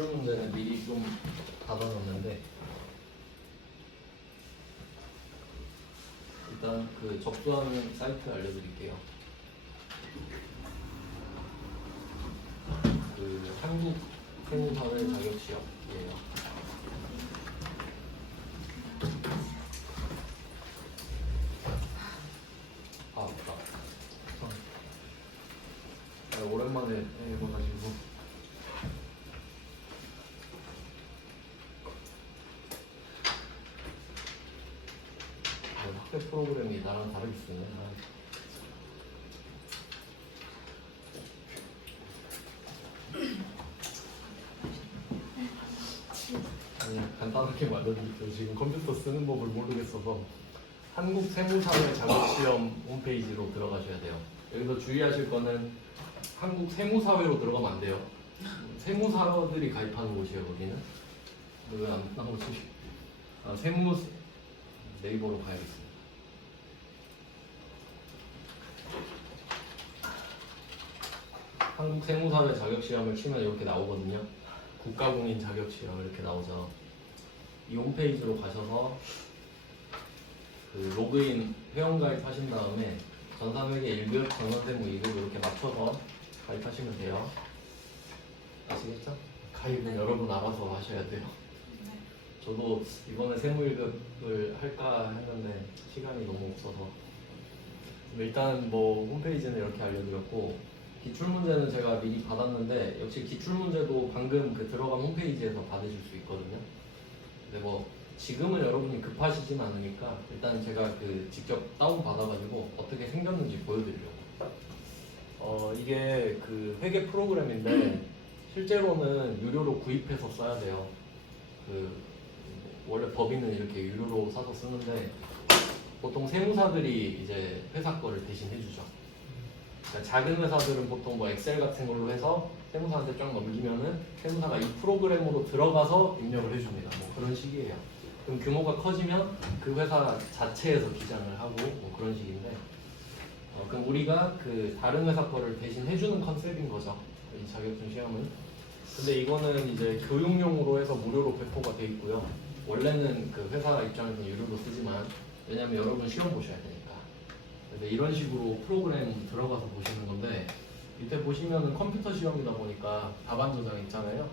기출 문제는 미리 좀 받아놨는데 일단 그 접수하는 사이트 알려드릴게요. 그 한국 세무사회 자격시험이에요. 아 맞다. 오랜만에 해봐가지고. 학교 프로그램이 나랑 다르게 쓰네. 아니, 간단하게 말해드릴게요. 지금 컴퓨터 쓰는 법을 모르겠어서 한국세무사회 자격시험 홈페이지로 들어가셔야 돼요. 여기서 주의하실 거는 한국세무사회로 들어가면 안 돼요. 세무사들이 가입하는 곳이에요. 거기는 왜 안 나오지? 세무 네이버로 가야겠습니다. 한국세무사회 자격시험을 치면 이렇게 나오거든요. 국가공인 자격시험 이렇게 나오죠. 이 홈페이지로 가셔서 그 로그인 회원가입 하신 다음에 전산회계 1급, 전산세무 2급 이렇게 맞춰서 가입하시면 돼요. 아시겠죠? 가입은 여러분 알아서 하셔야 돼요. 저도 이번에 세무 1급을 할까 했는데 시간이 너무 없어서 일단 뭐 홈페이지는 이렇게 알려드렸고 기출문제는 제가 미리 받았는데 역시 기출문제도 방금 그 들어간 홈페이지에서 받으실 수 있거든요. 근데 뭐 지금은 여러분이 급하시진 않으니까 일단 제가 그 직접 다운 받아가지고 어떻게 생겼는지 보여드리려고. 이게 그 회계 프로그램인데 실제로는 유료로 구입해서 써야 돼요. 그 원래 법인은 이렇게 유료로 사서 쓰는데 보통 세무사들이 이제 회사 거를 대신 해주죠. 그러니까 작은 회사들은 보통 뭐 엑셀 같은 걸로 해서 세무사한테 쫙 넘기면은 세무사가 이 프로그램으로 들어가서 입력을 해줍니다. 뭐 그런 식이에요. 그럼 규모가 커지면 그 회사 자체에서 기장을 하고 뭐 그런 식인데 그럼 우리가 그 다른 회사 거를 대신 해주는 컨셉인 거죠. 이 자격증 시험은. 근데 이거는 이제 교육용으로 해서 무료로 배포가 돼 있고요. 원래는 그 회사 입장에서 유료로 쓰지만 왜냐면 여러분 시험 보셔야 되니까. 그래서 이런 식으로 프로그램 들어가서 보시는 건데 밑에 보시면은 컴퓨터 시험이다 보니까 답안 저장 있잖아요.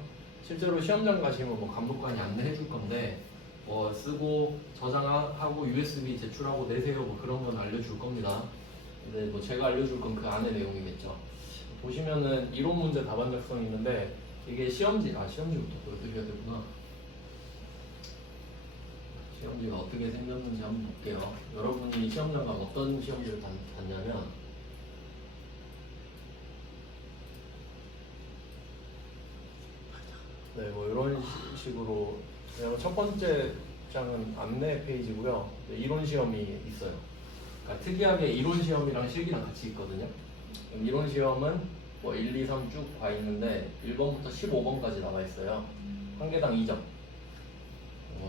실제로 시험장 가시면 뭐 감독관이 안내해 줄 건데 뭐 쓰고 저장하고 USB 제출하고 내세요 뭐 그런 건 알려줄 겁니다. 근데 뭐 제가 알려줄 건 그 안의 내용이겠죠. 보시면은 이론 문제 답안 작성이 있는데 이게 시험지부터 보여드려야 되구나. 시험지가 어떻게 생겼는지 한번 볼게요. 여러분이 시험장 가면 어떤 시험지를 봤냐면 네, 뭐 이런 식으로 첫 번째 장은 안내 페이지고요. 이론 시험이 있어요. 그러니까 특이하게 이론 시험이랑 실기랑 같이 있거든요. 그럼 이론 시험은 뭐 1, 2, 3 쭉 가 있는데 1번부터 15번까지 나와 있어요. 한 개당 2점.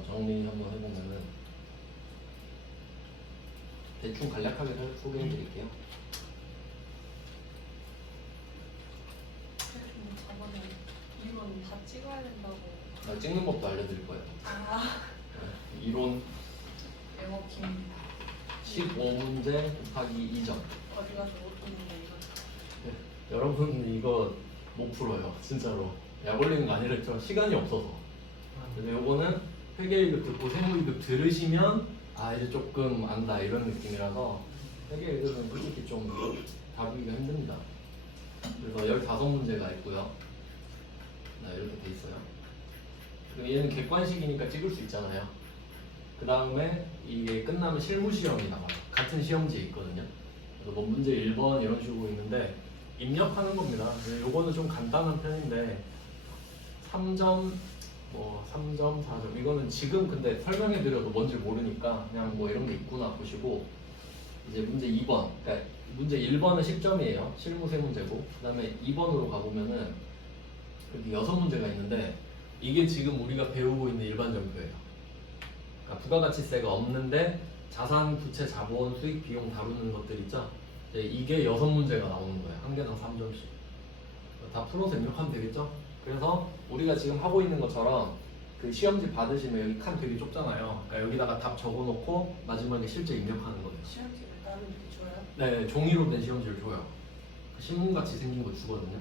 정리 한번 해보면은 대충 간략하게 소개해 드릴게요. 저번에 이론 다 찍어야 된다고. 찍는 법도 알려드릴 거예요. 네, 이론 영어 깁니다. 15문제 곱하기 2점. 어디 가서 못 듣는데 이거. 네, 여러분 이거 못 풀어요. 진짜로. 약 올리는 거 아니랬죠. 시간이 없어서. 근데 요거는 회계 1급 듣고 세무 2급 들으시면 아 이제 조금 안다 이런 느낌이라서 회계 1급은 솔직히 좀 다루기가 힘듭니다. 그래서 15문제가 있고요. 네, 이렇게 돼 있어요. 그리고 얘는 객관식이니까 찍을 수 있잖아요. 그 다음에 이게 끝나면 실무시험이 나와요. 같은 시험지에 있거든요. 그래서 뭐 문제 1번 이런 식으로 있는데 입력하는 겁니다. 요거는 좀 간단한 편인데 3점, 뭐 3점, 4점 이거는 지금 근데 설명해드려도 뭔지 모르니까 그냥 뭐 이런 게 있구나 보시고 이제 문제 2번, 그러니까 문제 1번은 10점이에요. 실무 세 문제고 그 다음에 2번으로 가보면은 여기 6문제가 있는데 이게 지금 우리가 배우고 있는 일반 점표예요. 그러니까 부가가치세가 없는데 자산, 부채, 자본, 수익, 비용 다루는 것들 있죠? 이게 6문제가 나오는 거예요. 한 개당 3점씩. 다 풀어서 입력하면 되겠죠? 그래서 우리가 지금 하고 있는 것처럼 그 시험지 받으시면 여기 칸 되게 좁잖아요. 그러니까 여기다가 답 적어놓고 마지막에 실제 입력하는 거예요. 시험지를 따로 이렇게 줘요? 네, 종이로 된 시험지를 줘요. 신문같이 생긴 거 주거든요.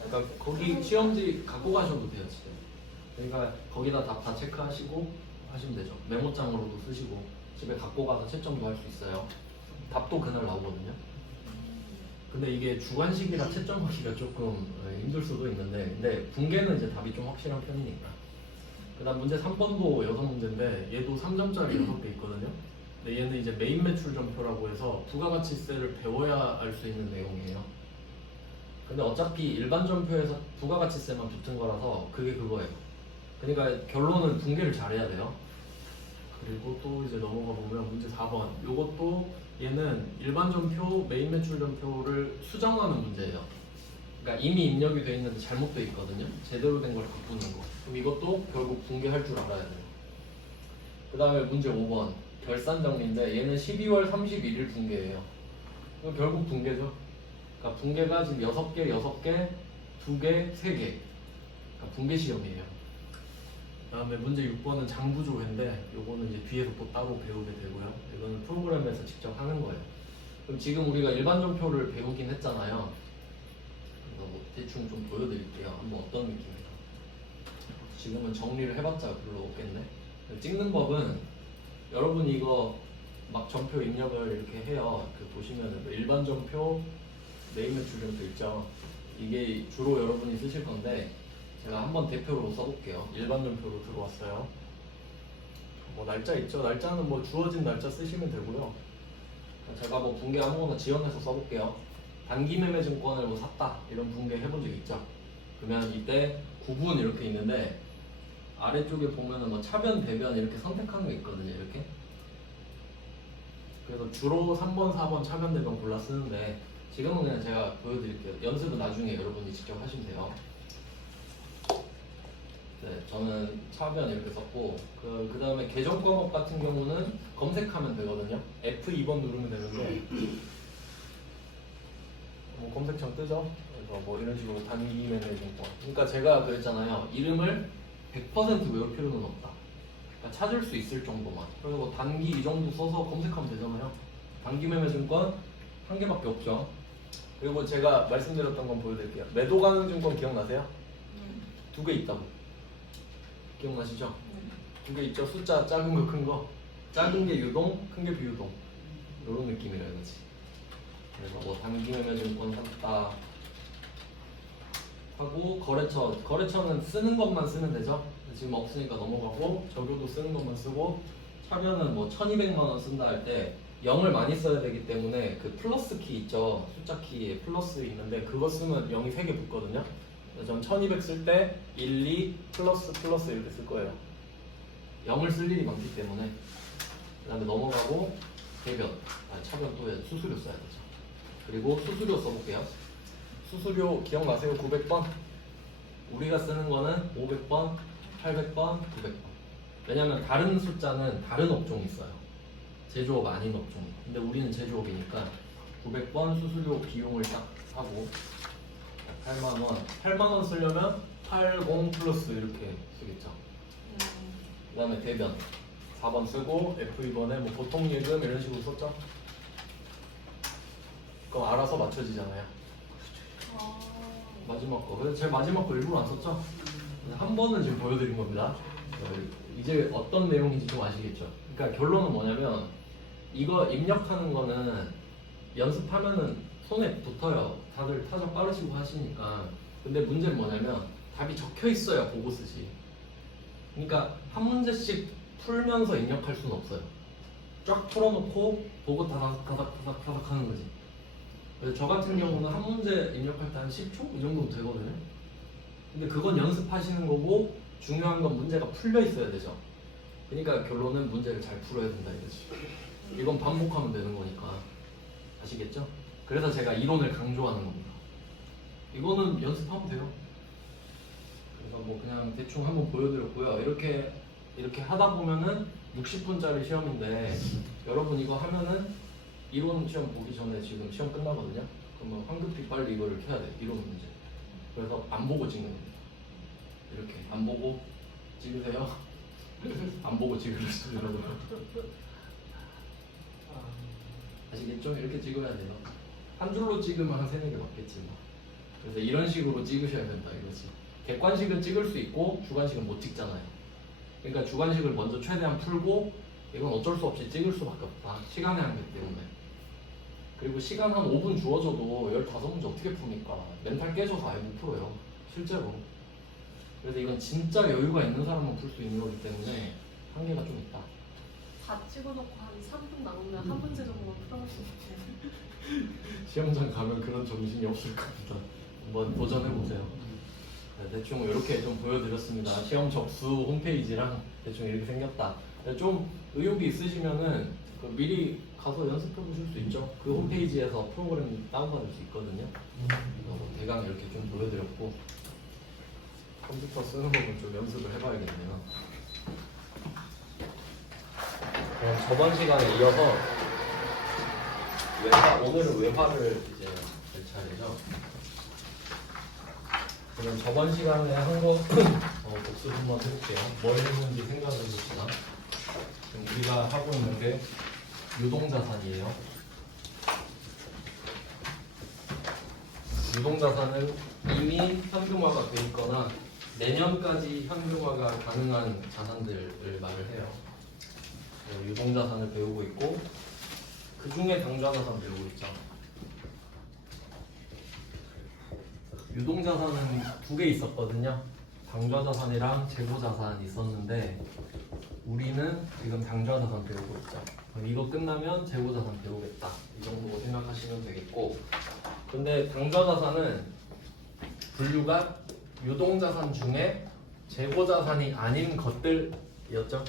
그러니까 거기 시험지 갖고 가셔도 돼요, 집에. 그러니까 거기다 답 다 체크하시고 하시면 되죠. 메모장으로도 쓰시고 집에 갖고 가서 채점도 할 수 있어요. 답도 그날 나오거든요. 근데 이게 주관식이라 채점하기가 조금 힘들 수도 있는데, 근데 분계는 이제 답이 좀 확실한 편이니까. 그다음 문제 3번도 6문제인데 얘도 3점짜리 6개 있거든요. 근데 얘는 이제 메인 매출 점표라고 해서 부가가치세를 배워야 알 수 있는 내용이에요. 근데 어차피 일반 점표에서 부가가치세만 붙은 거라서 그게 그거예요. 그러니까 결론은 분계를 잘해야 돼요. 그리고 또 이제 넘어가 보면 문제 4번. 요것도 얘는 일반 점표, 메인 매출 점표를 수정하는 문제예요. 그러니까 이미 입력이 돼 있는데 잘못돼 있거든요. 제대로 된 걸 바꾸는 거. 그럼 이것도 결국 분계할 줄 알아야 돼요. 그 다음에 문제 5번. 결산 정리인데 얘는 12월 31일 분계예요. 이거 결국 분계죠. 그러니까 분계가 지금 6개, 6개, 2개, 3개. 그러니까 분계 시험이에요. 그 다음에 문제 6번은 장부조회인데 요거는 이제 뒤에서 또 따로 배우게 되고요. 이거는 프로그램에서 직접 하는 거예요. 그럼 지금 우리가 일반 점표를 배우긴 했잖아요. 그래서 뭐 대충 좀 보여드릴게요. 한번 어떤 느낌인가. 지금은 정리를 해봤자 별로 없겠네. 찍는 법은 여러분이 이거 막 점표 입력을 이렇게 해요. 그 보시면은 일반 점표, 메인 매출 점표 있죠. 이게 주로 여러분이 쓰실 건데 제가 한번 대표로 써볼게요. 일반 점표로 들어왔어요. 뭐 날짜 있죠. 날짜는 뭐 주어진 날짜 쓰시면 되고요. 제가 뭐 분계 아무거나 지원해서 써볼게요. 단기 매매 증권을 뭐 샀다 이런 분계 해본 적 있죠. 그러면 이때 구분 이렇게 있는데 아래쪽에 보면은 뭐 차변, 대변 이렇게 선택하는 게 있거든요. 이렇게. 그래서 주로 3번, 4번 차변, 대변 골라 쓰는데 지금은 그냥 제가 보여드릴게요. 연습은 나중에 여러분이 직접 하시면 돼요. 네, 저는 차변 이렇게 썼고 그 다음에 계정 과목 같은 경우는 검색하면 되거든요. F2번 누르면 되는데 뭐 검색창 뜨죠? 그래서 뭐 이런 식으로 단기 매매 증권. 그러니까 제가 그랬잖아요. 이름을 100% 외울 필요는 없다. 그러니까 찾을 수 있을 정도만. 그리고 뭐 단기 이 정도 써서 검색하면 되잖아요. 단기 매매 증권 한 개밖에 없죠. 그리고 제가 말씀드렸던 건 보여드릴게요. 매도 가능 증권 기억나세요? 2개 있다고. 기억나시죠? 2개 있죠? 숫자 작은 거, 큰 거. 작은 게 유동, 큰 게 비유동. 이런 느낌이라 이거지. 그래서 뭐 단기 매매 증권 샀다 하고 거래처는 쓰는 것만 쓰면 되죠. 지금 없으니까 넘어가고 저교도 쓰는 것만 쓰고 차변은 뭐 1200만 원 쓴다 할 때 0을 많이 써야 되기 때문에 그 플러스 키 있죠. 숫자 키에 플러스 있는데 그거 쓰면 0이 3개 붙거든요. 그래서 전 1200 쓸 때 1, 2 플러스 이렇게 쓸 거예요. 0을 쓸 일이 많기 때문에. 그 다음에 넘어가고 대변, 차변 또 수수료 써야 되죠. 그리고 수수료 써볼게요. 수수료 기억나세요? 900번? 우리가 쓰는 거는 500번, 800번, 900번. 왜냐면 다른 숫자는 다른 업종이 있어요. 제조업 아닌 업종이. 근데 우리는 제조업이니까 900번 수수료 비용을 딱 하고 8만원. 8만원 쓰려면 80 플러스 이렇게 쓰겠죠. 그 다음에 대변 4번 쓰고 F2번에 뭐 보통 예금 이런 식으로 썼죠. 그럼 알아서 맞춰지잖아요. 마지막 거. 그래서 제가 마지막 거 일부러 안 썼죠? 한 번은 지금 보여드린 겁니다. 이제 어떤 내용인지 좀 아시겠죠? 그러니까 결론은 뭐냐면 이거 입력하는 거는 연습하면은 손에 붙어요. 다들 타적 빠르시고 하시니까. 근데 문제는 뭐냐면 답이 적혀 있어야 보고 쓰지. 그러니까 한 문제씩 풀면서 입력할 수는 없어요. 쫙 풀어놓고 보고 다닥 하는 거지. 그래서 저 같은 경우는 한 문제 입력할 때 한 10초? 이 정도 되거든요. 근데 그건 연습하시는 거고 중요한 건 문제가 풀려 있어야 되죠. 그러니까 결론은 문제를 잘 풀어야 된다 이거지. 이건 반복하면 되는 거니까. 아시겠죠? 그래서 제가 이론을 강조하는 겁니다. 이거는 연습하면 돼요. 그래서 뭐 그냥 대충 한번 보여드렸고요. 이렇게 하다 보면은 60분짜리 시험인데 여러분 이거 하면은 이론 시험 보기 전에 지금 시험 끝나거든요. 그러면 황급히 빨리 이거를 켜야 돼. 이론 문제. 그래서 안 보고 찍는 겁니다. 이렇게 안 보고 찍으세요. 안 보고 찍으세요. 아시겠죠? 이렇게 찍어야 돼요. 한 줄로 찍으면 한 3-4개 맞겠지 뭐. 그래서 이런 식으로 찍으셔야 된다 이거지. 객관식은 찍을 수 있고 주관식은 못 찍잖아요. 그러니까 주관식을 먼저 최대한 풀고 이건 어쩔 수 없이 찍을 수밖에 없다. 시간의 한계 때문에. 그리고 시간 한 5분 주어져도 15문제 어떻게 푸니까 멘탈 깨져서 아예 못 풀어요. 실제로. 그래서 이건 진짜 여유가 있는 사람만 풀 수 있는 거기 때문에 한계가 좀 있다. 다 찍어놓고 한 3분 남으면 한 문제 정도만 풀어볼 수 있게. 시험장 가면 그런 정신이 없을 겁니다. 한번 도전해보세요. 네, 대충 이렇게 좀 보여드렸습니다. 시험 접수 홈페이지랑 대충 이렇게 생겼다. 네, 좀 의욕이 있으시면은 그 미리 가서 연습해보실 수 있죠. 그 홈페이지에서 프로그램 다운받을 수 있거든요. 대강 이렇게 좀 보여드렸고 컴퓨터 쓰는 법은 좀 연습을 해봐야겠네요. 그럼 저번 시간에 이어서 오늘은 외화를 이제 될 차례죠. 그럼 저번 시간에 한 거 복습 한번 해볼게요. 뭘 했는지 생각을 해봅시다. 지금 우리가 하고 있는 게 유동자산이에요. 유동자산은 이미 현금화가 돼 있거나 내년까지 현금화가 가능한 자산들을 말을 해요. 유동자산을 배우고 있고 그 중에 당좌자산 배우고 있죠. 유동자산은 2개 있었거든요. 당좌자산이랑 재고자산이 있었는데 우리는 지금 당좌자산 배우고 있죠. 그럼 이거 끝나면 재고자산 배우겠다. 이 정도 생각하시면 되겠고, 근데 당좌자산은 분류가 유동자산 중에 재고자산이 아닌 것들이었죠.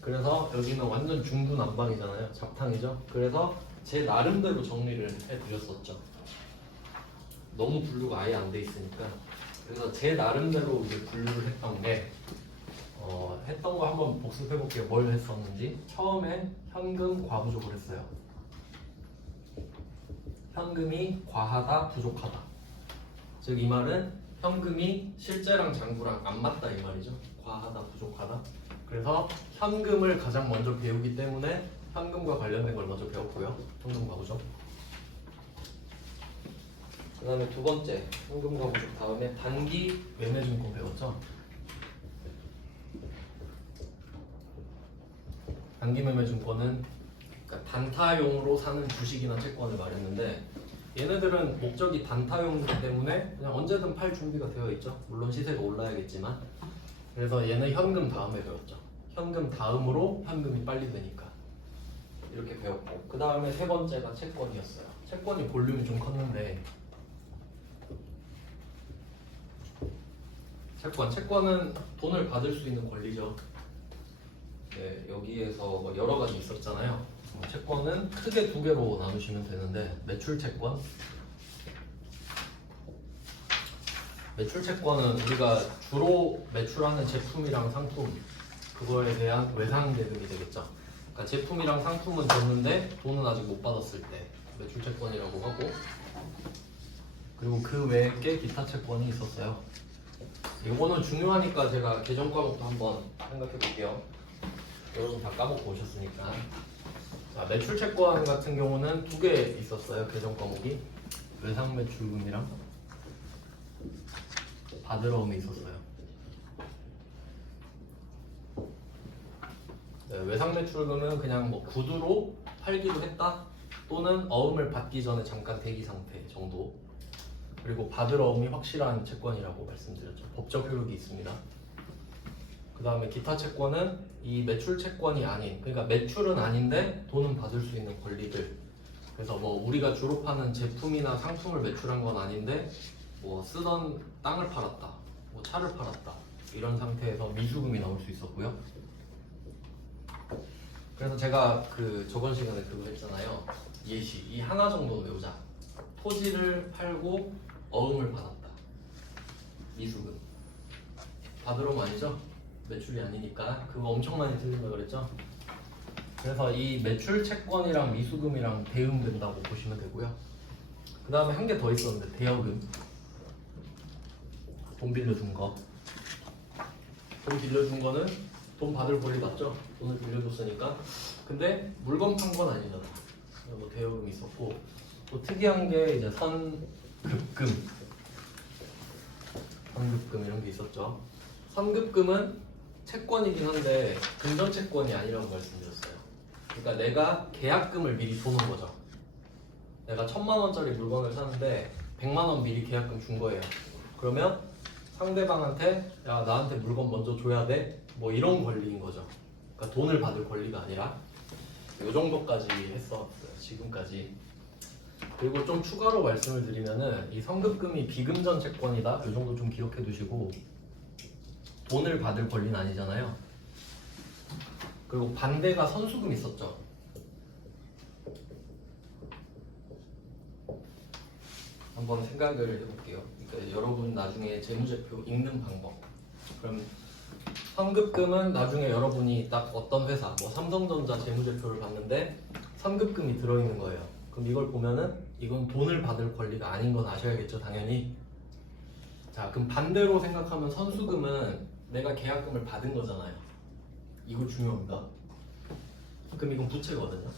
그래서 여기는 완전 중구난방이잖아요. 잡탕이죠. 그래서 제 나름대로 정리를 해드렸었죠. 너무 분류가 아예 안 돼 있으니까. 그래서 제 나름대로 이제 분류를 했던 게 했던 거 한번 복습해 볼게요. 뭘 했었는지. 처음에 현금 과부족을 했어요. 현금이 과하다, 부족하다. 즉 이 말은 현금이 실제랑 잔고랑 안 맞다 이 말이죠. 과하다, 부족하다. 그래서 현금을 가장 먼저 배우기 때문에 현금과 관련된 걸 먼저 배웠고요. 현금 과부족. 그 다음에 두 번째 현금 과부족 다음에 단기 매매증권 배웠죠. 단기 매매증권은 그러니까 단타용으로 사는 주식이나 채권을 말했는데 얘네들은 목적이 단타용이기 때문에 그냥 언제든 팔 준비가 되어 있죠. 물론 시세가 올라야겠지만. 그래서 얘는 현금 다음에 배웠죠. 현금 다음으로 현금이 빨리 되니까 이렇게 배웠고, 그 다음에 세 번째가 채권이었어요. 채권이 볼륨이 좀 컸는데 채권은 돈을 받을 수 있는 권리죠. 네, 여기에서 뭐 여러 가지 있었잖아요. 채권은 크게 2개로 나누시면 되는데 매출 채권. 매출 채권은 우리가 주로 매출하는 제품이랑 상품 그거에 대한 외상 대금이 되겠죠. 그러니까 제품이랑 상품은 줬는데 돈은 아직 못 받았을 때 매출 채권이라고 하고, 그리고 그 외에 게 기타 채권이 있었어요. 이거는 중요하니까 제가 계정 과목도 한번 생각해 볼게요. 여러분 다 까먹고 오셨으니까. 자, 매출 채권 같은 경우는 2개 있었어요. 계정 과목이 외상 매출금이랑 받으러움이 있었어요. 네, 외상 매출금은 그냥 뭐 구두로 팔기도 했다 또는 어음을 받기 전에 잠깐 대기 상태 정도. 그리고 받으러움이 확실한 채권이라고 말씀드렸죠. 법적 효력이 있습니다. 그 다음에 기타 채권은 이 매출 채권이 아닌, 그러니까 매출은 아닌데 돈은 받을 수 있는 권리들. 그래서 뭐 우리가 주로 파는 제품이나 상품을 매출한 건 아닌데 뭐 쓰던 땅을 팔았다, 뭐 차를 팔았다 이런 상태에서 미수금이 나올 수 있었고요. 그래서 제가 그 저번 시간에 그거 했잖아요. 예시 이 하나 정도 외우자. 토지를 팔고 어음을 받았다. 미수금. 받으러움 아니죠? 매출이 아니니까. 그거 엄청 많이 틀린다 그랬죠? 그래서 이 매출 채권이랑 미수금이랑 대응된다고 보시면 되고요. 그 다음에 한 개 더 있었는데 대여금. 돈 빌려준 거. 돈 빌려준 거는 돈 받을 권리 맞죠? 돈을 빌려줬으니까. 근데 물건 판 건 아니잖아. 뭐 대여금이 있었고 또 특이한 게 이제 선급금 이런 게 있었죠. 선급금은 채권이긴 한데 금전 채권이 아니라고 말씀드렸어요. 그러니까 내가 계약금을 미리 도는 거죠. 내가 1,000만 원짜리 물건을 사는데 100만 원 미리 계약금 준 거예요. 그러면 상대방한테 야 나한테 물건 먼저 줘야 돼? 뭐 이런 권리인 거죠. 그러니까 돈을 받을 권리가 아니라 이 정도까지 했었어요. 지금까지. 그리고 좀 추가로 말씀을 드리면은 이 선급금이 비금전 채권이다. 이 정도 좀 기억해 두시고 돈을 받을 권리는 아니잖아요. 그리고 반대가 선수금 있었죠. 한번 생각을 해볼게요. 그러니까 여러분 나중에 재무제표 읽는 방법. 그럼 선급금은 나중에 여러분이 딱 어떤 회사, 뭐 삼성전자 재무제표를 봤는데 선급금이 들어있는 거예요. 그럼 이걸 보면은 이건 돈을 받을 권리가 아닌 건 아셔야겠죠, 당연히. 자, 그럼 반대로 생각하면 선수금은 내가 계약금을 받은 거잖아요. 이거 중요합니다. 그럼 이건 부채거든요.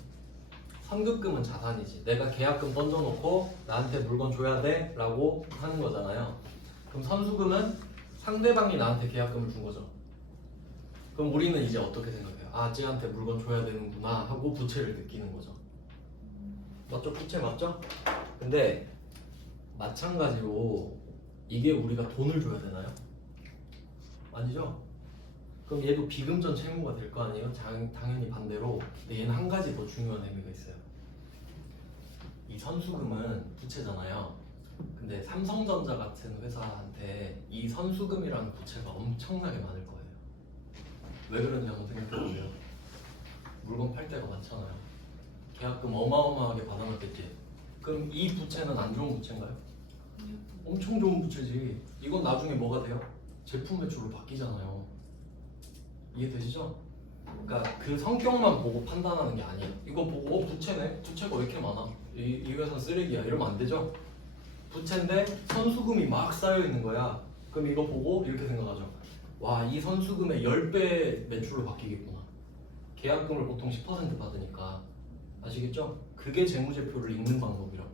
선급금은 자산이지. 내가 계약금 던져놓고 나한테 물건 줘야 돼 라고 하는 거잖아요. 그럼 선수금은 상대방이 나한테 계약금을 준 거죠. 그럼 우리는 이제 어떻게 생각해요? 아, 쟤한테 물건 줘야 되는구나 하고 부채를 느끼는 거죠. 맞죠? 부채 맞죠? 근데 마찬가지로 이게 우리가 돈을 줘야 되나요? 아니죠? 그럼 얘도 비금전 채무가 될 거 아니에요? 당연히 반대로. 근데 얘는 한 가지 더 중요한 의미가 있어요. 이 선수금은 부채잖아요. 근데 삼성전자 같은 회사한테 이 선수금이라는 부채가 엄청나게 많을 거예요. 왜 그런지 한번 생각해보세요. 물건 팔 때가 많잖아요. 계약금 어마어마하게 받아놨겠지. 그럼 이 부채는 안 좋은 부채인가요? 엄청 좋은 부채지. 이건 나중에 뭐가 돼요? 제품 매출로 바뀌잖아요. 이해되시죠? 그러니까 그 성격만 보고 판단하는 게 아니에요. 이거 보고 부채네? 부채가 왜 이렇게 많아? 이 회사 쓰레기야 이러면 안 되죠? 부채인데 선수금이 막 쌓여 있는 거야. 그럼 이거 보고 이렇게 생각하죠. 와, 이 선수금의 10배 매출로 바뀌겠구나. 계약금을 보통 10% 받으니까. 아시겠죠? 그게 재무제표를 읽는 방법이라고.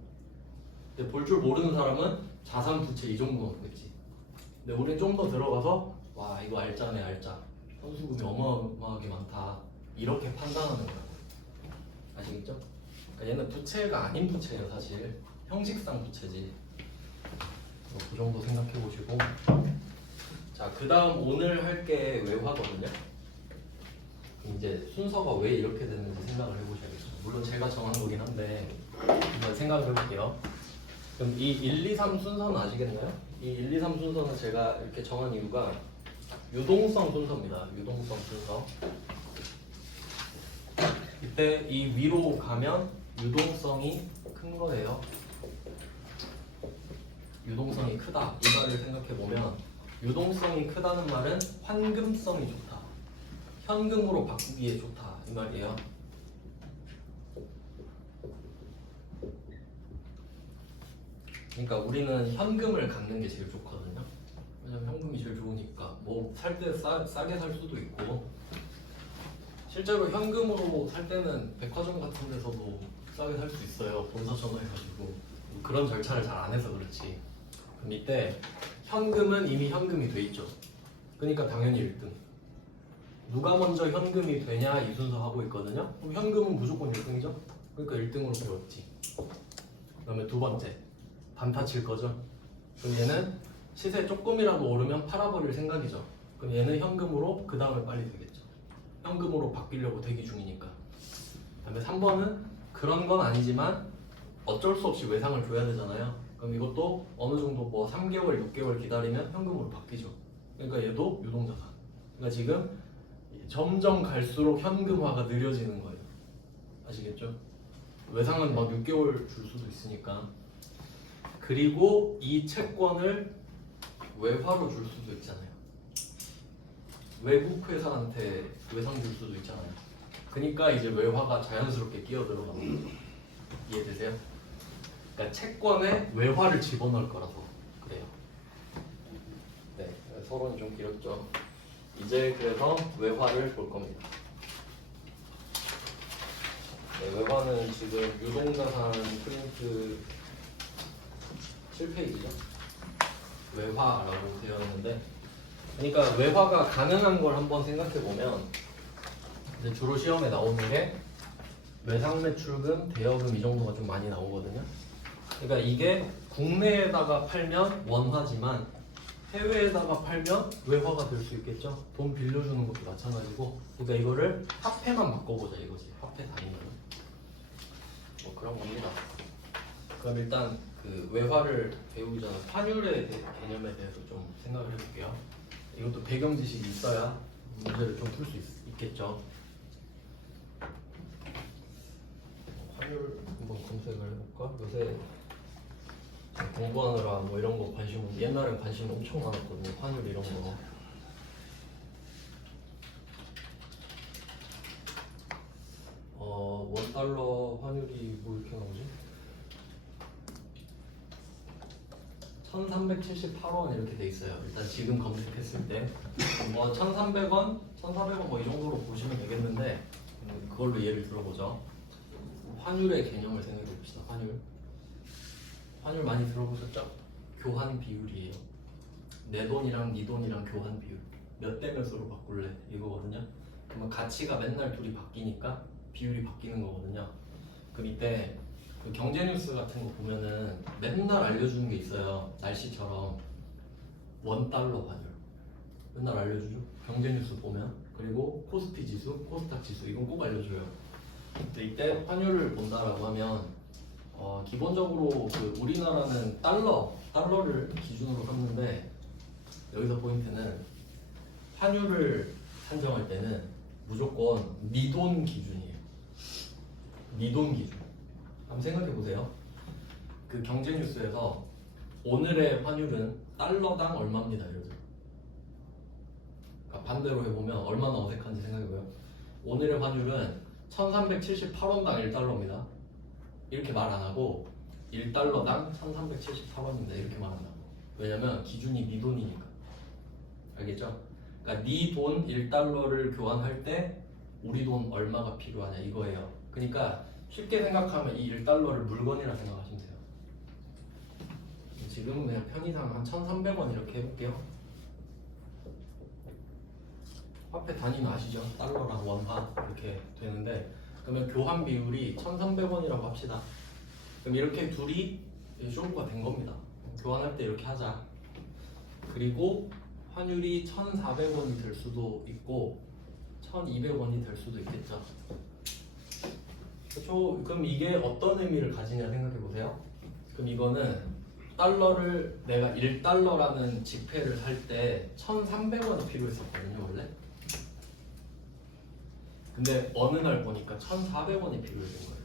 근데 볼 줄 모르는 사람은 자산 부채 이 정도는 보겠지. 근데 우린 좀 더 들어가서 와, 이거 알짜네 알짜. 선수금이 어마어마하게 많다. 이렇게 판단하는 거라고. 아시겠죠? 그러니까 얘는 부채가 아닌 부채예요, 사실. 형식상 부채지. 그 정도 생각해 보시고. 자, 그 다음 오늘 할 게 외화거든요. 이제 순서가 왜 이렇게 됐는지 생각을 해보셔야겠죠. 물론 제가 정한 거긴 한데 한번 생각을 해볼게요. 그럼 이 1, 2, 3 순서는 아시겠나요? 이 1, 2, 3 순서는 제가 이렇게 정한 이유가 유동성 순서입니다. 유동성 순서. 이때 이 위로 가면 유동성이 큰 거예요. 유동성이 크다. 이 말을 생각해 보면 유동성이 크다는 말은 환금성이 좋다. 현금으로 바꾸기에 좋다. 이 말이에요. 그러니까 우리는 현금을 갖는 게 제일 좋거든요. 왜냐면 현금이 제일 좋으니까. 뭐 살 때 싸게 살 수도 있고, 실제로 현금으로 살 때는 백화점 같은 데서도 싸게 살 수 있어요. 본사 전화해가지고. 그런 절차를 잘 안 해서 그렇지. 그럼 이때 현금은 이미 현금이 돼 있죠. 그러니까 당연히 1등. 누가 먼저 현금이 되냐 이 순서 하고 있거든요. 그럼 현금은 무조건 1등이죠. 그러니까 1등으로 배웠지. 그 다음에 두 번째, 단타 칠 거죠. 그럼 얘는 시세 조금이라도 오르면 팔아버릴 생각이죠. 그럼 얘는 현금으로 그 다음에 빨리 되겠죠. 현금으로 바뀌려고 대기 중이니까. 그 다음에 3번은 그런 건 아니지만 어쩔 수 없이 외상을 줘야 되잖아요. 그럼 이것도 어느 정도 뭐 3개월, 6개월 기다리면 현금으로 바뀌죠. 그러니까 얘도 유동자산. 그러니까 지금 점점 갈수록 현금화가 느려지는 거예요. 아시겠죠? 외상은 막 6개월 줄 수도 있으니까. 그리고 이 채권을 외화로 줄 수도 있잖아요. 외국 회사한테 외상 줄 수도 있잖아요. 그러니까 이제 외화가 자연스럽게 끼어 들어가는 거죠. 이해되세요? 그러니까 채권에 외화를 집어넣을 거라서 그래요. 네, 서론이 좀 길었죠. 이제 그래서 외화를 볼 겁니다. 네, 외화는 지금 유동자산 프린트 7페이지죠. 외화라고 되어 있는데, 그러니까 외화가 가능한 걸 한번 생각해 보면 이제 주로 시험에 나오는 게 외상 매출금, 대여금 이 정도가 좀 많이 나오거든요. 그러니까 이게 국내에다가 팔면 원화지만 해외에다가 팔면 외화가 될 수 있겠죠. 돈 빌려주는 것도 마찬가지고. 그러니까 이거를 화폐만 바꿔보자 이거지. 화폐 단위는 뭐 그런 겁니다. 그럼 일단 그 외화를 배우기 전에 환율의 개념에 대해서 좀 생각을 해볼게요. 이것도 배경 지식이 있어야 문제를 좀 풀 수 있겠죠. 환율 한번 검색을 해볼까? 요새 공부하느라 뭐 이런 거 옛날엔 관심 엄청 많았거든요. 환율 이런 거. 원달러 환율이 뭐 이렇게 나오지? 1378원 이렇게 돼 있어요. 일단 지금 검색했을 때 뭐 1300원, 1400원 뭐 이 정도로 보시면 되겠는데 그걸로 예를 들어보죠. 환율의 개념을 생각해 봅시다. 환율 많이 들어보셨죠? 교환 비율이에요. 내 돈이랑 네 돈이랑 교환 비율 몇 대 몇으로 바꿀래 이거거든요. 그러면 가치가 맨날 둘이 바뀌니까 비율이 바뀌는 거거든요. 그럼 이때 그 경제 뉴스 같은 거 보면은 맨날 알려주는 게 있어요. 날씨처럼 원달러 환율 맨날 알려주죠. 경제 뉴스 보면. 그리고 코스피 지수, 코스닥 지수 이건 꼭 알려줘요. 근데 이때 환율을 본다라고 하면 기본적으로 그 우리나라는 달러를 기준으로 삼는데 여기서 포인트는 환율을 산정할 때는 무조건 네 돈 기준이에요. 네 돈 기준. 한번 생각해 보세요. 그 경제 뉴스에서 오늘의 환율은 달러당 얼마입니다 이러죠. 그러니까 반대로 해보면 얼마나 어색한지 생각해보요. 오늘의 환율은 1378원당 1달러입니다. 이렇게 말 안 하고 1달러당 1378원입니다. 이렇게 말한다고. 왜냐면 기준이 네 돈이니까. 알겠죠? 그러니까 네 돈 1달러를 교환할 때 우리 돈 얼마가 필요하냐 이거예요. 그러니까 쉽게 생각하면 이 1달러를 물건이라 생각하시면 돼요. 지금은 그냥 편의상 한 1300원 이렇게 해볼게요. 화폐 단위는 아시죠? 달러랑 원화 이렇게 되는데 그러면 교환 비율이 1300원이라고 합시다. 그럼 이렇게 둘이 쇼부가 된 겁니다. 교환할 때 이렇게 하자. 그리고 환율이 1400원이 될 수도 있고 1200원이 될 수도 있겠죠. 그렇죠? 그럼 이게 어떤 의미를 가지냐 생각해 보세요. 그럼 이거는 달러를 내가 1달러라는 지폐를 살 때 1300원이 필요했었거든요 원래. 근데 어느 날 보니까 1400원이 필요해진 거예요.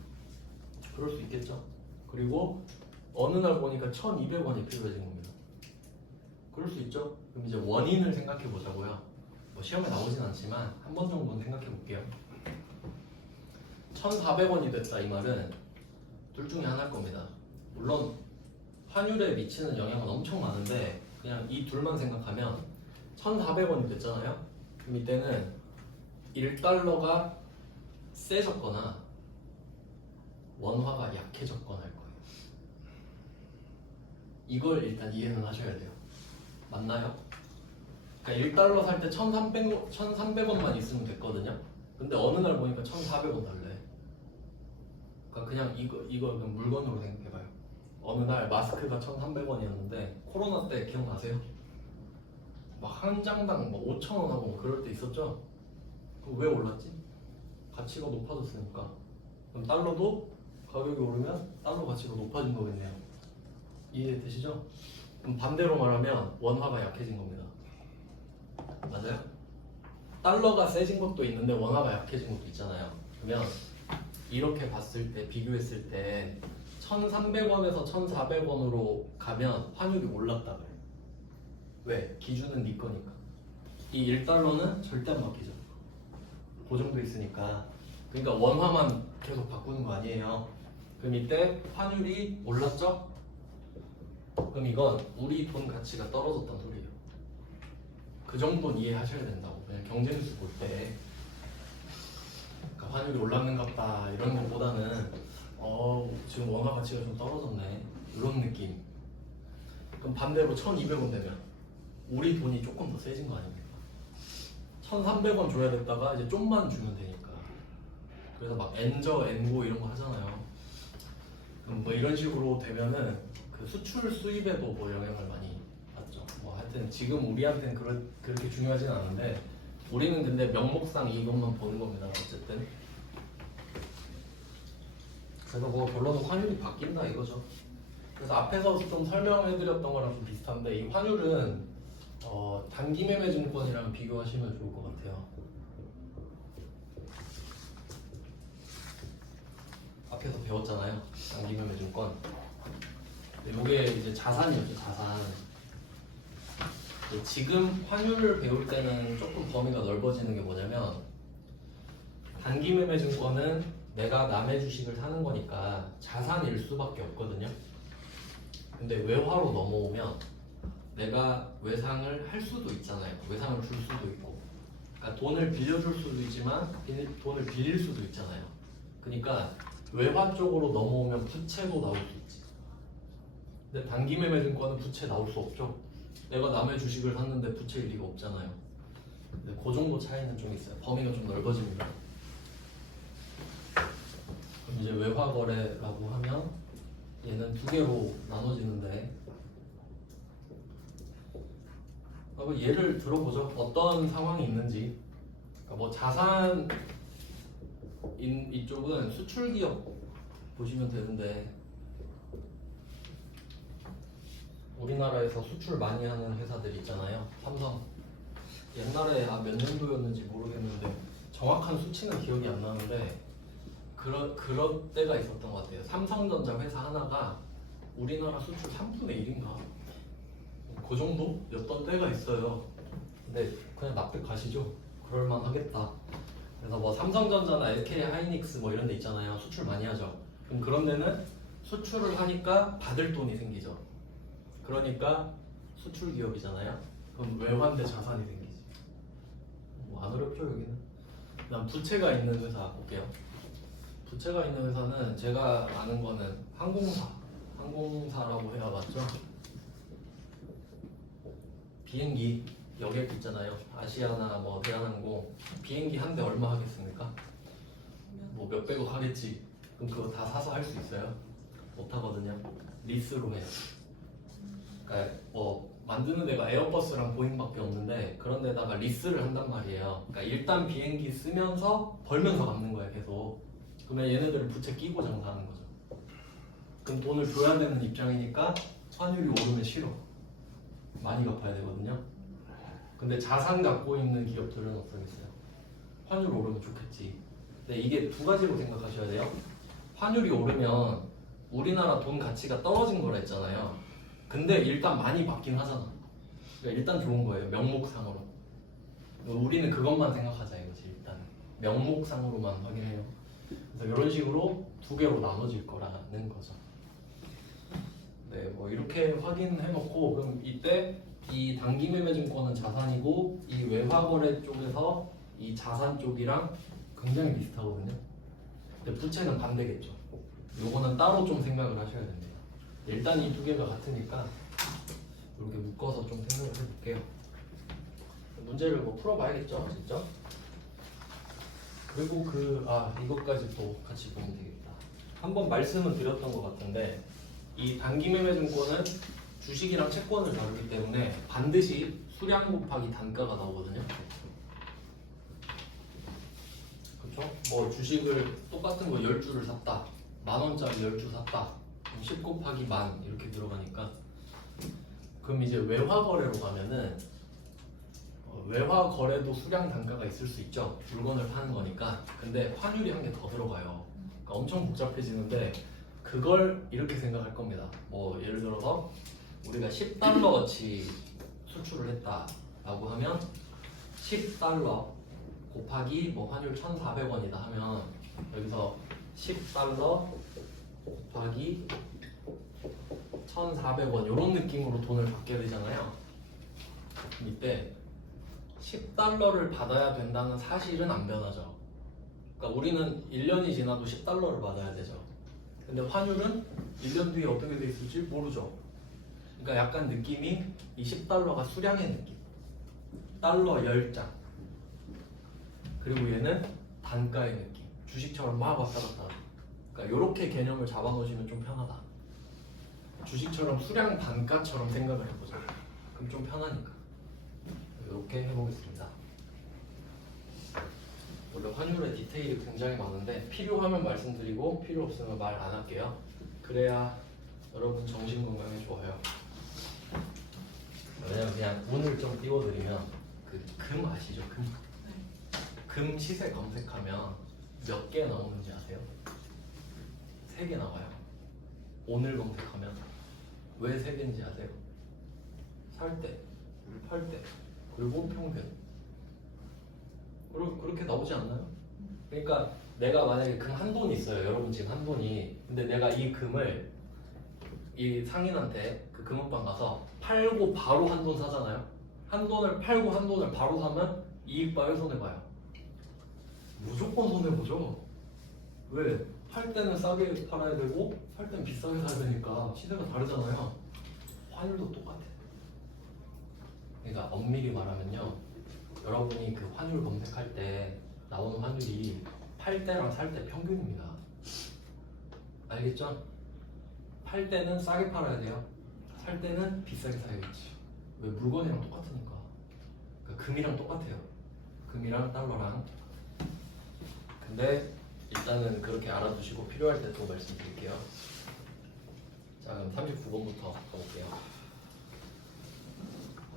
그럴 수 있겠죠. 그리고 어느 날 보니까 1200원이 필요해진 겁니다. 그럴 수 있죠. 그럼 이제 원인을 생각해 보자고요. 뭐 시험에 나오진 않지만 한 번 정도는 생각해 볼게요. 1400원이 됐다 이 말은 둘 중에 하나일 겁니다. 물론 환율에 미치는 영향은 엄청 많은데 그냥 이 둘만 생각하면 1400원이 됐잖아요. 그럼 이때는 1달러가 세졌거나 원화가 약해졌거나 할 거예요. 이걸 일단 이해는 하셔야 돼요. 맞나요? 그러니까 1달러 살 때 1300원만 있으면 됐거든요. 근데 어느 날 보니까 1400원 달래. 그러니까 그냥 이거 그냥 물건으로 생각해봐요. 어느 날 마스크가 1300원이었는데 코로나 때 기억나세요? 막 한 장당 뭐 5,000원 하고 뭐 그럴 때 있었죠? 그럼 왜 올랐지? 가치가 높아졌으니까. 그럼 달러도 가격이 오르면 달러 가치가 높아진 거겠네요. 이해되시죠? 그럼 반대로 말하면 원화가 약해진 겁니다. 맞아요? 달러가 세진 것도 있는데 원화가 약해진 것도 있잖아요. 그러면 이렇게 봤을 때 비교했을 때 1300원에서 1400원으로 가면 환율이 올랐다 그래. 왜? 기준은 네 거니까. 이 1달러는 절대 안 바뀌죠. 고정돼 있으니까. 그러니까 원화만 계속 바꾸는 거 아니에요. 그럼 이때 환율이 올랐죠? 그럼 이건 우리 돈 가치가 떨어졌다는 소리예요. 그 정도는 이해하셔야 된다고. 그냥 경제뉴스 볼 때 그러니까 환율이 올랐는갑다 이런 것보다는 지금 원화 가치가 좀 떨어졌네 이런 느낌. 그럼 반대로 1,200원 되면 우리 돈이 조금 더 세진 거 아닙니까? 1,300원 줘야 됐다가 이제 좀만 주면 되니까. 그래서 막 엔저, 엔고 이런 거 하잖아요. 그럼 뭐 이런 식으로 되면은 그 수출 수입에도 뭐 영향을 많이 받죠. 뭐 하여튼 지금 우리한테는 그렇게 중요하진 않은데 우리는 근데 명목상 이것만 보는 겁니다. 어쨌든. 그래서 뭐 결론은 환율이 바뀐다 이거죠. 그래서 앞에서 좀 설명해드렸던 거랑 좀 비슷한데 이 환율은 단기 매매 증권이랑 비교하시면 좋을 것 같아요. 앞에서 배웠잖아요. 단기 매매 증권. 이게 이제 자산이었죠, 자산. 지금 환율을 배울 때는 조금 범위가 넓어지는 게 뭐냐면 단기 매매 증권은 내가 남의 주식을 사는 거니까 자산일 수밖에 없거든요. 근데 외화로 넘어오면 내가 외상을 할 수도 있잖아요. 외상을 줄 수도 있고. 그러니까 돈을 빌려줄 수도 있지만 돈을 빌릴 수도 있잖아요. 그러니까 외화 쪽으로 넘어오면 부채도 나올 수 있지. 근데 단기 매매 증권은 부채 나올 수 없죠. 내가 남의 주식을 샀는데 부채일 리가 없잖아요. 근데 그 정도 차이는 좀 있어요. 범위가 좀 넓어집니다. 그럼 이제 외화 거래라고 하면 얘는 두 개로 나눠지는데 예를 들어보죠. 어떤 상황이 있는지. 그러니까 뭐 자산 이쪽은 수출 기업 보시면 되는데 우리나라에서 수출 많이 하는 회사들 있잖아요. 삼성. 옛날에 몇 년도였는지 모르겠는데 정확한 수치는 기억이 안 나는데 그런 때가 있었던 것 같아요. 삼성전자 회사 하나가 우리나라 수출 3분의 1인가 그 정도였던 때가 있어요. 근데 그냥 납득 가시죠? 그럴만 하겠다. 그래서 뭐 삼성전자나 SK 하이닉스 뭐 이런 데 있잖아요. 수출 많이 하죠. 그럼 그런 데는 수출을 하니까 받을 돈이 생기죠. 그러니까 수출 기업이잖아요. 그럼 외환대 자산이 생기지. 뭐 안 어렵죠 여기는. 그다음 부채가 있는 회사 볼게요. 부채가 있는 회사는 제가 아는 거는 항공사라고 해야 맞죠? 비행기 여객 있잖아요. 아시아나 뭐 대한항공 비행기 한 대 얼마 하겠습니까? 뭐 몇백억 하겠지. 그럼 그거 다 사서 할 수 있어요? 못 하거든요. 리스로 해요. 그러니까 뭐 만드는 데가 에어버스랑 보잉밖에 없는데 그런 데다가 리스를 한단 말이에요. 그러니까 일단 비행기 쓰면서 벌면서 갚는 거예요, 계속. 그러면 얘네들은 부채 끼고 장사하는 거죠. 그럼 돈을 줘야 되는 입장이니까 환율이 오르면 싫어. 많이 갚아야 되거든요. 근데 자산 갖고 있는 기업들은 어떠겠어요? 환율 오르면 좋겠지. 근데 이게 두 가지로 생각하셔야 돼요. 환율이 오르면 우리나라 돈 가치가 떨어진 거라 했잖아요. 근데 일단 많이 받긴 하잖아. 그러니까 일단 좋은 거예요. 명목상으로. 우리는 그것만 생각하자 이거지. 일단 명목상으로만 확인해요. 그래서 이런 식으로 두 개로 나눠질 거라는 거죠. 네, 뭐 이렇게 확인해놓고 그럼 이때 이 단기 매매 증권은 자산이고 이 외화 거래 쪽에서 이 자산 쪽이랑 굉장히 비슷하거든요. 근데 부채는 반대겠죠. 요거는 따로 좀 생각을 하셔야 됩니다. 일단 이 두 개가 같으니까 이렇게 묶어서 좀 생각을 해볼게요. 문제를 뭐 풀어봐야겠죠, 진짜. 그리고 이것까지 또 같이 보면 되겠다. 한번 말씀은 드렸던 것 같은데 이 단기 매매 증권은 주식이랑 채권을 다루기 때문에 반드시 수량 곱하기 단가가 나오거든요. 그렇죠? 뭐 주식을 똑같은 거 10주를 샀다. 10,000원짜리 10주 샀다. 10 곱하기 10,000 이렇게 들어가니까 그럼 이제 외화 거래로 가면은 외화 거래도 수량 단가가 있을 수 있죠. 물건을 파는 거니까. 근데 환율이 한 개 더 들어가요. 그러니까 엄청 복잡해지는데 그걸 이렇게 생각할 겁니다. 뭐 예를 들어서 우리가 10달러어치 수출을 했다라고 하면 10달러 곱하기 뭐 환율 1,400원이다 하면 여기서 10달러 곱하기 1,400원 이런 느낌으로 돈을 받게 되잖아요. 이때 10달러를 받아야 된다는 사실은 안 변하죠. 그러니까 우리는 1년이 지나도 10달러를 받아야 되죠. 근데 환율은 1년 뒤에 어떻게 돼 있을지 모르죠. 그러니까 약간 느낌이 이 10달러가 수량의 느낌. 달러 10장. 그리고 얘는 단가의 느낌. 주식처럼 막 왔다 갔다 하고. 그러니까 이렇게 개념을 잡아놓으시면 좀 편하다. 주식처럼 수량 단가처럼 생각을 해보자. 그럼 좀 편하니까. 이렇게 해보겠습니다. 원래 환율의 디테일이 굉장히 많은데 필요하면 말씀드리고 필요 없으면 말 안 할게요. 그래야 여러분 정신 건강에 좋아요. 왜냐면 그냥 운을 좀 띄워드리면 그 금 아시죠? 금 시세 검색하면 몇 개 나오는지 아세요? 3개 나와요. 오늘 검색하면 왜 3개인지 아세요? 살 때, 팔 때, 그리고 평균. 그렇게 나오지 않나요? 그러니까 내가 만약에 금 한 돈이 있어요. 여러분 지금 한 돈이. 근데 내가 이 금을 이 상인한테 그 금은방 가서 팔고 바로 한 돈 사잖아요. 한 돈을 팔고 한 돈을 바로 사면 이익 봐요, 손해 봐요? 무조건 손해 보죠. 왜? 팔 때는 싸게 팔아야 되고 팔 때는 비싸게 사야 되니까 시세가 다르잖아요. 환율도 똑같아. 그러니까 엄밀히 말하면요, 여러분이 그 환율 검색할 때 나오는 환율이 팔 때랑 살 때 평균입니다. 알겠죠? 팔 때는 싸게 팔아야 돼요. 살 때는 비싸게 사야겠지. 왜? 물건이랑 똑같으니까. 그러니까 금이랑 똑같아요. 금이랑 달러랑. 근데 일단은 그렇게 알아두시고 필요할 때 또 말씀드릴게요. 자, 그럼 39번부터 가볼게요.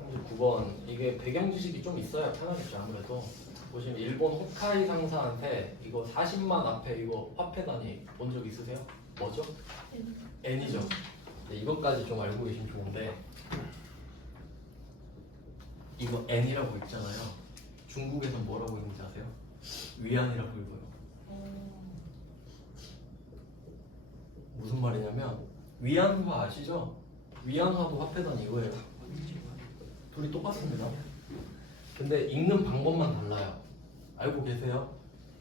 39번, 이게 배경 지식이 좀 있어야 편하겠죠. 아무래도 보시면 일본 홋카이 상사한테 이거 40만 앞에 이거 화폐 단위 본 적 있으세요? 뭐죠? N이죠. 네, 이것까지 좀 알고 계시면 좋은데, 이거 N이라고 있잖아요. 중국에서 뭐라고 읽는지 아세요? 위안이라고 읽어요. 무슨 말이냐면 위안화 아시죠? 위안화도 화폐 단위 이거예요. 둘이 똑같습니다. 근데 읽는 방법만 달라요. 알고 계세요?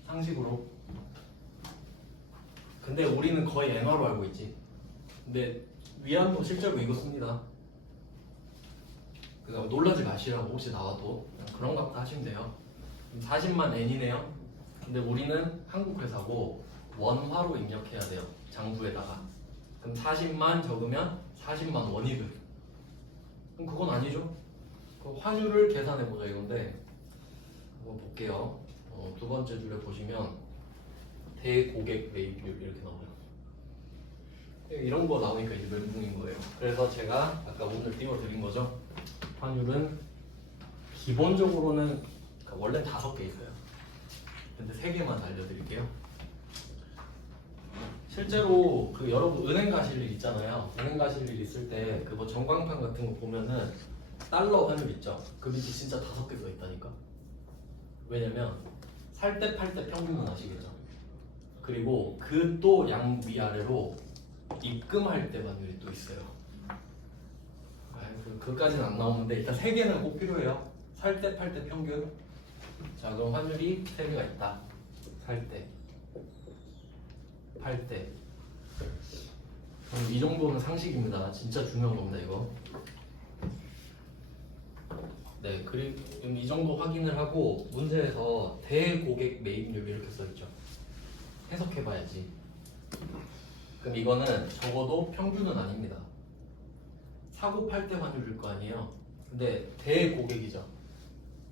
상식으로. 근데 우리는 거의 엔화로 알고 있지. 근데 위안도 실제로 이거 씁니다. 그러니까 놀라지 마시라고, 혹시 나와도 그런가 보다 하시면 돼요. 40만 N이네요. 근데 우리는 한국 회사고 원화로 입력해야 돼요. 장부에다가. 그럼 40만 적으면 40만 원이 돼. 그럼 그건 아니죠? 그 환율을 계산해보자 이건데, 한번 볼게요. 두 번째 줄에 보시면 대고객 매입률 이렇게 나와요. 이런 거 나오니까 이제 멘붕인 거예요. 그래서 제가 아까 오늘 띄워드린 거죠. 환율은 기본적으로는 원래 5개 있어요. 근데 3개만 알려드릴게요. 실제로 그 여러분 은행 가실 일 있잖아요. 은행 가실 일 있을 때 그 뭐 전광판 같은 거 보면은 달러 환율 있죠. 그 밑에 진짜 5개 써 있다니까. 왜냐면 살 때 팔 때 평균은 아시겠죠. 그리고 그 또 양 위아래로 입금할 때 환율이 또 있어요. 그까지는 안 나오는데 일단 3개는 꼭 필요해요. 살 때 팔 때 평균. 자, 그럼 환율이 3개가 있다. 살 때, 팔 때. 그럼 이 정도는 상식입니다. 진짜 중요한 겁니다, 이거. 네, 그리고 이 정도 확인을 하고 문제에서 대고객 매입률 이렇게 써있죠. 해석해봐야지. 그럼 이거는 적어도 평균은 아닙니다. 사고 팔 때 환율일 거 아니에요. 근데 대고객이죠.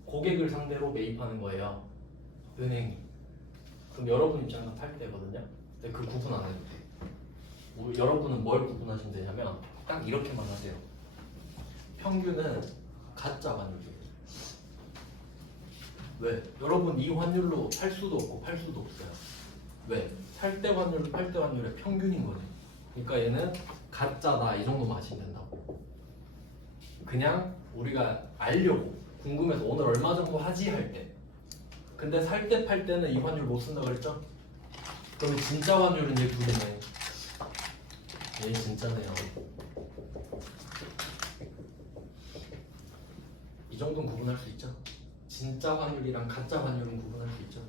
고객을 상대로 매입하는 거예요. 은행이. 그럼 여러분 입장에서 팔 때거든요. 근데 그 구분 안 해도 돼. 여러분은 뭘 구분하시면 되냐면 딱 이렇게만 하세요. 평균은 가짜 환율이에요. 왜? 여러분 이 환율로 살 수도 없고 팔 수도 없어요. 왜? 살 때 환율, 팔 때 환율의 평균인 거죠. 그러니까 얘는 가짜다 이 정도만 아시면 된다고. 그냥 우리가 알려고 궁금해서 오늘 얼마 정도 하지 할 때. 근데 살 때 팔 때는 이 환율 못 쓴다고 그랬죠? 그럼 진짜 환율은 얘 둘이네. 얘 진짜네요. 이 정도는 구분할 수 있죠? 진짜 환율이랑 가짜 환율은 구분할 수 있죠.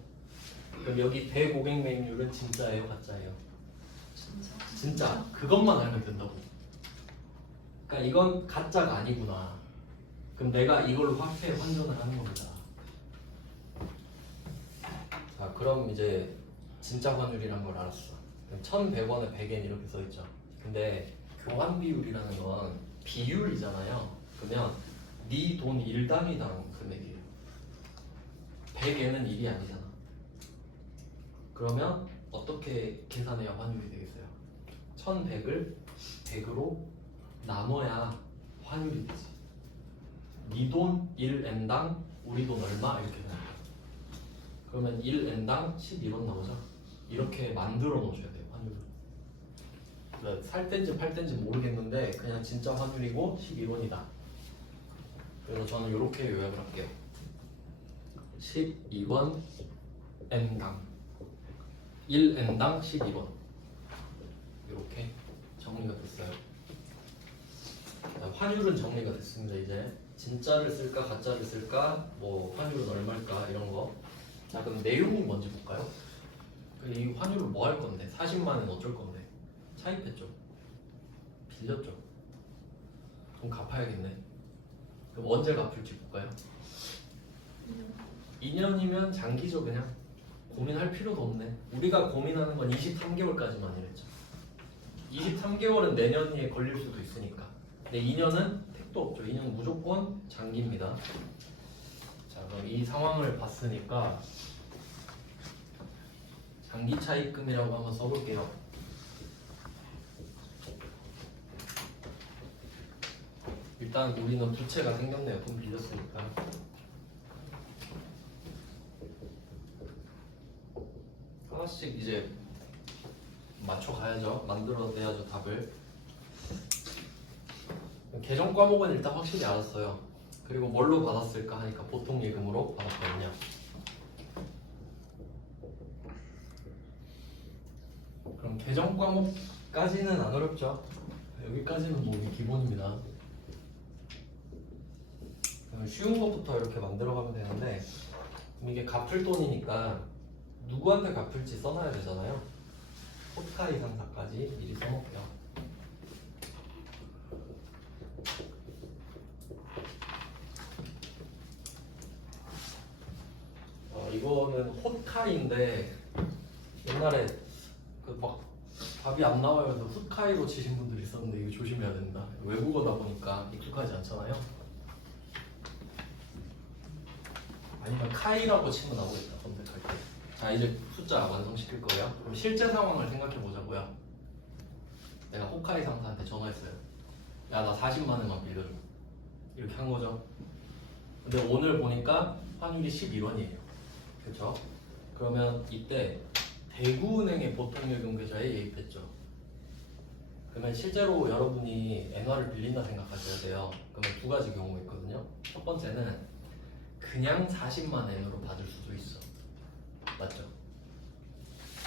그럼 여기 대고객 매입률은 진짜예요, 가짜예요? 진짜. 그것만 알면 된다고. 그러니까 이건 가짜가 아니구나. 그럼 내가 이걸로 화폐 환전을 하는 겁니다. 자, 그럼 이제 진짜 환율이란 걸 알았어. 그럼 1,100원에 100엔 이렇게 써 있죠. 근데 교환 비율이라는 건 비율이잖아요. 그러면 네 돈 1단위당 금액이에요. 100엔은 1이 아니잖아. 그러면 어떻게 계산해야 환율이 되겠어요? 1,100을 100으로 나눠야 환율이 되지. 네 돈 1엔당 우리 돈 얼마? 이렇게 되는 거야. 그러면 1엔당 11원 나오죠? 이렇게 만들어 놓으셔야 돼요, 환율을. 그러니까 살 땐지 팔 땐지 모르겠는데 그냥 진짜 환율이고 11원이다. 그래서 저는 이렇게 요약을 할게요. 12원 N당 1N당 12원 이렇게 정리가 됐어요. 자, 환율은 정리가 됐습니다. 이제 진짜를 쓸까 가짜를 쓸까 뭐 환율은 얼마일까 이런 거. 자, 그럼 내용을 먼저 볼까요? 이 환율을 뭐 할 건데? 40만 원 어쩔 건데? 차입했죠. 빌렸죠. 돈 갚아야겠네. 그럼 언제 갚을지 볼까요? 2년이면 장기죠. 그냥 고민할 필요도 없네. 우리가 고민하는 건 23개월까지만 이랬죠. 23개월은 내년에 걸릴 수도 있으니까. 근데 2년은 택도 없죠. 2년은 무조건 장기입니다. 자, 그럼 이 상황을 봤으니까 장기 차입금이라고 한번 써볼게요. 일단 우리는 부채가 생겼네요. 돈 빌렸으니까. 하나씩 이제 맞춰가야죠. 만들어내야죠, 답을. 계정 과목은 일단 확실히 알았어요. 그리고 뭘로 받았을까 하니까 보통 예금으로 받았거든요. 그럼 계정 과목까지는 안 어렵죠. 여기까지는 뭐 기본입니다. 그럼 쉬운 것부터 이렇게 만들어가면 되는데 이게 갚을 돈이니까 누구한테 갚을지 써놔야 되잖아요. 호카이 상사까지 미리 써놓을게요. 이거는 호카이인데 옛날에 그 막 답이 안 나와요. 그래서 후카이로 치신 분들이 있었는데 이거 조심해야 된다. 외국어다 보니까 익숙하지 않잖아요. 아니면 카이라고 치면 나오겠다, 검색할 때. 자, 이제 숫자 완성시킬 거예요. 그럼 실제 상황을 생각해 보자고요. 내가 호카이 상사한테 전화했어요. 야, 나 40만 원만 빌려줘. 이렇게 한 거죠. 근데 오늘 보니까 환율이 11원이에요. 그렇죠? 그러면 이때 대구은행의 보통예금 계좌에 예입했죠. 그러면 실제로 여러분이 엔화를 빌린다 생각하셔야 돼요. 그러면 두 가지 경우가 있거든요. 첫 번째는 그냥 40만 엔으로 받을 수도 있어. 맞죠?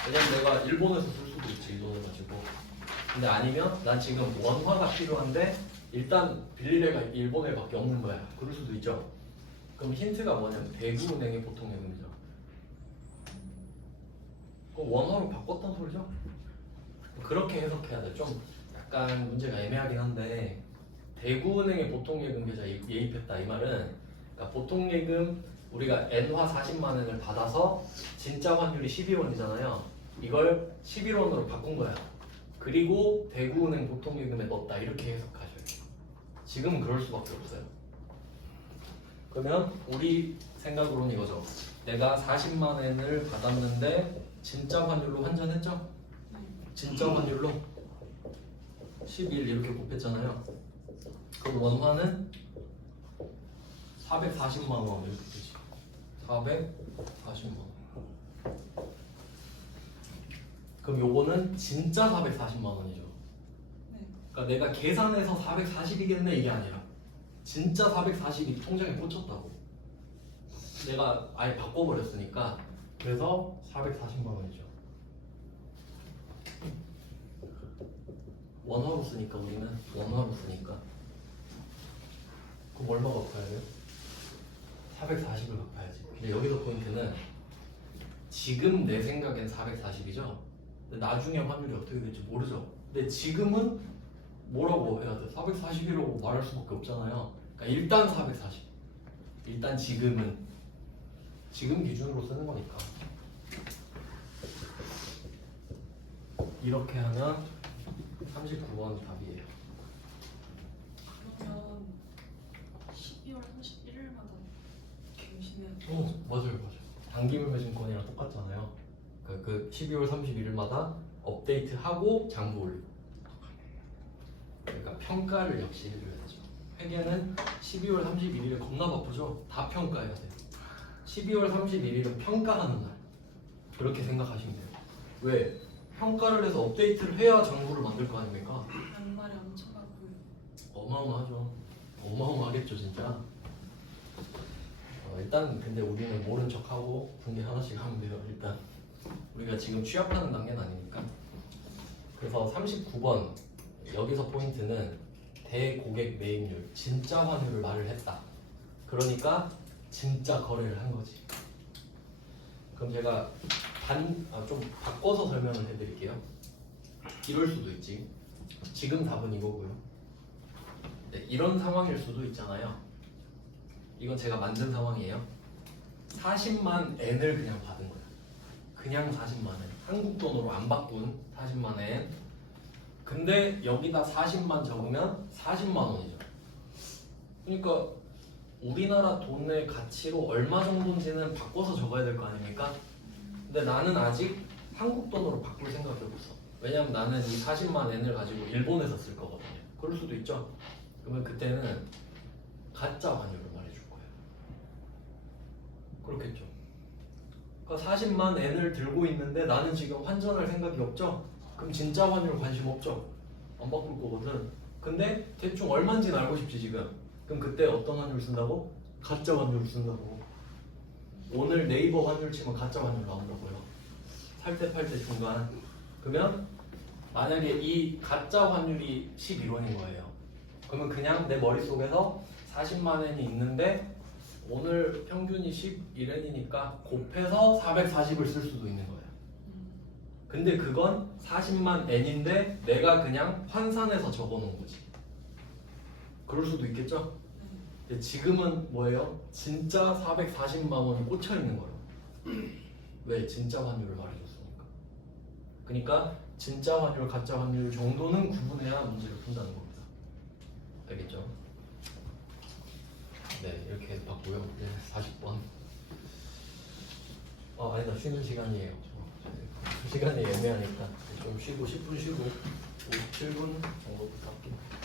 왜냐면 내가 일본에서 쓸 수도 있지, 이 돈을 가지고. 근데 아니면 난 지금 원화가 필요한데 일단 빌릴 애가 일본에밖에 없는 거야. 그럴 수도 있죠. 그럼 힌트가 뭐냐면 대구은행의 보통예금이죠. 그럼 원화로 바꿨단 소리죠? 그렇게 해석해야 돼. 좀 약간 문제가 애매하긴 한데 대구은행의 보통예금 계좌 예입했다 이 말은 그러니까 보통예금 우리가 엔화 40만 원을 받아서 진짜 환율이 12원이잖아요. 이걸 11원으로 바꾼 거야. 그리고 대구은행 보통예금에 넣었다 이렇게 해석하셔야 돼요. 지금은 그럴 수밖에 없어요. 그러면 우리 생각으로는 이거죠. 내가 40만 원을 받았는데 진짜 환율로 환전했죠? 진짜 환율로 11 이렇게 곱했잖아요. 그럼 원화는 440만 원 이렇게 되지. 440만 원. 그럼 요거는 진짜 440만 원이죠. 그러니까 내가 계산해서 440이겠네 이게 아니라 진짜 440이 통장에 꽂혔다고. 내가 아예 바꿔버렸으니까 그래서 440만 원이죠. 원화로 쓰니까 우리는 원화로 쓰니까 그럼 얼마 갚아야 돼요? 440을 갚아야 돼요. 포인트는 지금 내 생각엔 440이죠. 근데 나중에 환율이 어떻게 될지 모르죠. 근데 지금은 뭐라고 해야 돼? 441이라고 말할 수밖에 없잖아요. 그러니까 일단 440. 일단 지금은 지금 기준으로 쓰는 거니까. 이렇게 하면 39번 답이에요. 그러면 12월 31일마다 갱신해야 돼. 맞아요. 단기물매증권이랑 똑같잖아요. 그 12월 31일마다 업데이트하고 장부 올리고. 그러니까 평가를 역시 해줘야 되죠. 회계는 12월 31일에 겁나 바쁘죠. 다 평가해야 돼요. 12월 31일은 평가하는 날. 그렇게 생각하시면 돼요. 왜? 평가를 해서 업데이트를 해야 장부를 만들 거 아닙니까? 양말이 엄청 많고요. 어마어마하죠. 어마어마하겠죠 진짜. 일단 근데 우리는 모른 척하고 분기 하나씩 하면 돼요. 일단 우리가 지금 취업하는 단계는 아니니까. 그래서 39번 여기서 포인트는 대고객 매입률 진짜 환율을 말을 했다. 그러니까 진짜 거래를 한 거지. 그럼 제가 좀 바꿔서 설명을 해드릴게요. 이럴 수도 있지. 지금 답은 이거고요. 네, 이런 상황일 수도 있잖아요. 이건 제가 만든 상황이에요. 40만 N을 그냥 받은 거야. 그냥 40만 N. 한국 돈으로 안 바꾼 40만 N. 근데 여기다 40만 적으면 40만 원이죠. 그러니까 우리나라 돈의 가치로 얼마 정도인지는 바꿔서 적어야 될 거 아닙니까? 근데 나는 아직 한국 돈으로 바꿀 생각이 없어. 왜냐면 나는 이 40만 N을 가지고 일본에서 쓸 거거든요. 그럴 수도 있죠. 그러면 그때는 가짜 환율을 말해줄 거예요. 그렇겠죠. 그러니까 40만 N을 들고 있는데 나는 지금 환전할 생각이 없죠? 그럼 진짜 환율 관심 없죠? 안 바꿀 거거든. 근데 대충 얼마인지는 알고 싶지 지금. 그럼 그때 어떤 환율 쓴다고? 가짜 환율 쓴다고. 오늘 네이버 환율 치면 가짜 환율 나온다고요. 살 때 팔 때 중간. 그러면 만약에 이 가짜 환율이 11원인 거예요. 그러면 그냥 내 머릿속에서 40만 엔이 있는데 오늘 평균이 11엔이니까 곱해서 440을 쓸 수도 있는 거예요. 근데 그건 40만 엔인데 내가 그냥 환산해서 적어놓은 거지. 그럴 수도 있겠죠? 근데 지금은 뭐예요? 진짜 440만 원이 꽂혀 있는 거예요. 왜? 진짜 환율을 말해줬으니까. 그러니까 진짜 환율, 가짜 환율 정도는 구분해야 문제를 푼다는 겁니다. 알겠죠? 네, 이렇게 봤고요. 네, 40번. 아니다. 쉬는 시간이에요. 시간이 애매하니까 좀 쉬고 10분 쉬고 57분 정도 부탁드립니다.